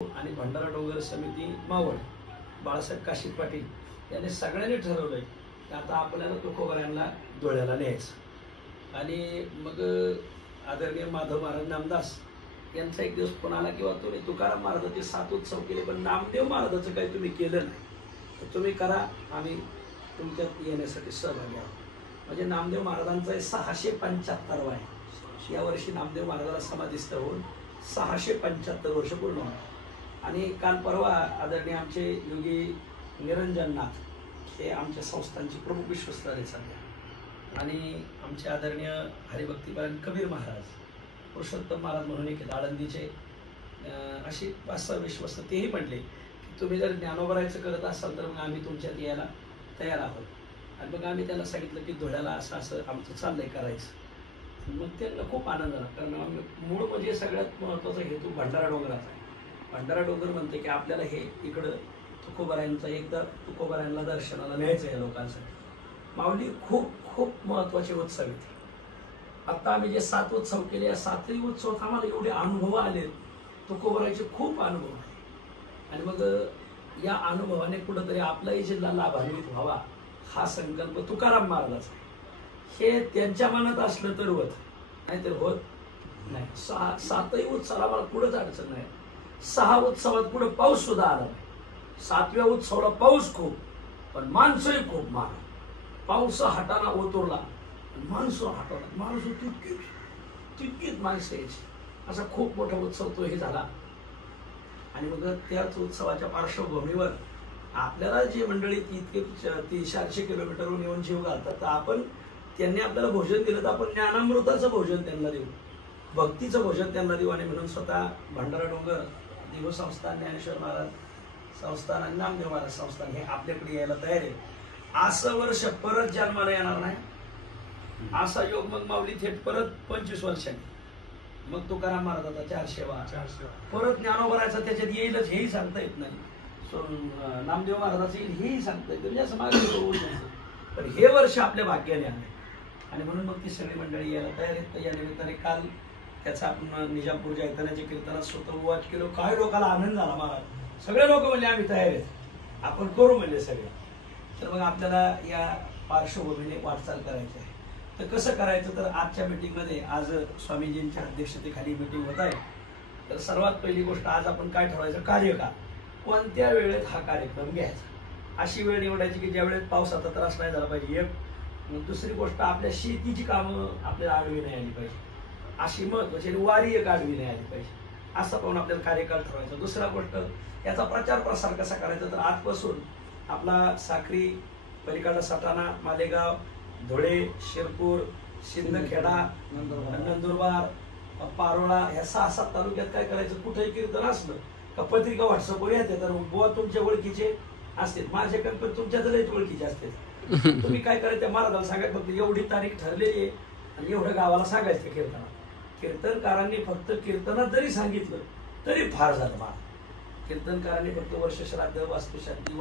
आणि भंडारा डोंगर समिती मावळ बाळासाहेब काशीद पाटील यांनी सगळ्यांनी ठरवलंय की आता आपल्याला तुकोबाऱ्यांना धुळ्याला न्यायचं। आणि मग आदरणीय माधव महाराज नामदास यांचा एक दिवस फोन आला किंवा तुम्ही तुकाराम महाराजांचे 7 उत्सव केले पण नामदेव महाराजांचं काही तुम्ही केलं नाही, तर तुम्ही करा, आम्ही तुमच्यात येण्यासाठी सहभागी आहोत। म्हणजे नामदेव महाराजांचा 675 आहे। यावर्षी नामदेव महाराजांना समाधिस्थ होऊन 675 वर्ष पूर्ण होणार। आणि काल परवा आदरणीय आमचे योगी निरंजननाथ हे आमच्या संस्थांचे प्रमुख विश्वस्त आहेत सध्या, आणि आमचे आदरणीय हरिभक्तीपरायण कबीर महाराज, पुरुषोत्तम महाराज म्हणून एक आळंदीचे अशी 5-6 विश्वस्त तेही म्हटले की तुम्ही जर ज्ञानोबरायचं करत असाल तर मग आम्ही तुमच्यात यायला तयार आहोत। आणि मग आम्ही त्यांना सांगितलं की धुळ्याला असं असं आमचं चाललंय करायचं। मग त्यांना खूप आनंद झाला, कारण मूळ म्हणजे सगळ्यात महत्त्वाचा हेतू भंडारा डोंगराचा आहे। भंडारा डोंगर म्हणते की आपल्याला हे इकडं तुकोबाऱ्यांचा एकदा तुकोबाऱ्यांना दर्शनाला न्यायचं आहे लोकांसाठी। माऊली खूप खूप महत्त्वाचे उत्सव आहेत। आता आम्ही जे 7 उत्सव केले, या 7ही उत्सवात आम्हाला एवढे अनुभव आले, तुकोबाऱ्याचे खूप अनुभव आहे। आणि मग या अनुभवाने कुठंतरी आपलाही जिल्हा लाभान्वित व्हावा हा संकल्प तुकाराम महाराजाचा आहे। हे त्यांच्या मनात असलं तर होत, नाहीतर होत नाही। 7ही उत्सवाला आम्हाला पुढेच अडचण नाही। 6 उत्सवात पुढे पाऊस सुद्धा आला नाही। 7व्या उत्सवाला पाऊस खूप, पण माणसंही खूप मान। पाऊस हाताना ओतरला, माणसं हाताला, माणसं तितकीच माणसं यायची। असा खूप मोठा उत्सव तोही झाला। आणि मग त्याच उत्सवाच्या पार्श्वभूमीवर आपल्याला जी मंडळी इतके 300-400 किलोमीटरहून येऊन जीव घालतात, तर आपण त्यांनी आपल्याला भोजन दिलं तर आपण ज्ञानामृताचं भोजन त्यांना देऊ, भक्तीचं भोजन त्यांना देऊ। आणि म्हणून स्वतः भंडारा डोंगर दिव संस्थान, ज्ञानेश्वर महाराज संस्थान आणि नामदेव महाराज संस्थान हे आपल्याकडे यायला तयार आहे। असं वर्ष परत जन्माला येणार नाही, असा योग मग माऊली थेट परत 25 वर्षांनी मग तुकाराम महाराजाचा 400 परत ज्ञानोबरायचा त्याच्यात येईलच, हेही सांगता येत नाही। नामदेव महाराजाचं येईल हेही सांगता येत म्हणजे असं मागे, पण हे वर्ष आपल्या भाग्याने आले। आणि म्हणून मग ती सगळी मंडळी यायला तयार आहेत। तर या निमित्ताने काल त्याचा आपण निजामपूर जैतानाच्या कीर्तनात स्वतः वाच केलो। काही लोकांना आनंद झाला महाराज, सगळे लोक म्हणले आम्ही तयार आहेत, आपण करू म्हणले सगळे। तर मग आपल्याला या पार्श्वभूमीने वाटचाल करायची आहे। तर कसं करायचं, तर आजच्या मीटिंगमध्ये आज स्वामीजींच्या अध्यक्षतेखाली मीटिंग होत आहे। तर सर्वात पहिली गोष्ट आज आपण काय ठरवायचं, कार्यकाळ कोणत्या वेळेत हा कार्यक्रम घ्यायचा। अशी वेळ निवडायची की ज्या वेळेत पावसाचा त्रास नाही झाला पाहिजे, एक। दुसरी गोष्ट आपल्या शेतीची कामं आपल्याला आडवी नाही आली पाहिजे, अशी महत्वाची वारी एक आडवी नाही आली पाहिजे, असं पाहून आपल्याला कार्यकाळ ठरवायचा। दुसरा गोष्ट याचा प्रचार प्रसार कसा करायचा, तर आजपासून आपला साक्री, पलीकडला सटाणा, मालेगाव, धुळे, शिरपूर, शिंदखेडा, नंदुरबार, पारोळा ह्या 6-7 तालुक्यात काय करायचं, कुठेही कीर्तन असलं का पत्रिका व्हॉट्सअपवर येते, तर बुवा तुमच्या ओळखीचे असते, माझ्याकडे पण तुमच्या लयच ओळखीचे असते। तुम्ही काय करायचं, त्या महाराजाला सांगायचं फक्त एवढी तारीख ठरलेली आहे आणि एवढ्या गावाला सांगायचं कीर्तनात। कीर्तनकारांनी फक्त कीर्तनात जरी सांगितलं तरी फार झालं महाराज। कीर्तनकारांनी फक्त वर्ष श्राद्ध, वास्तुशांती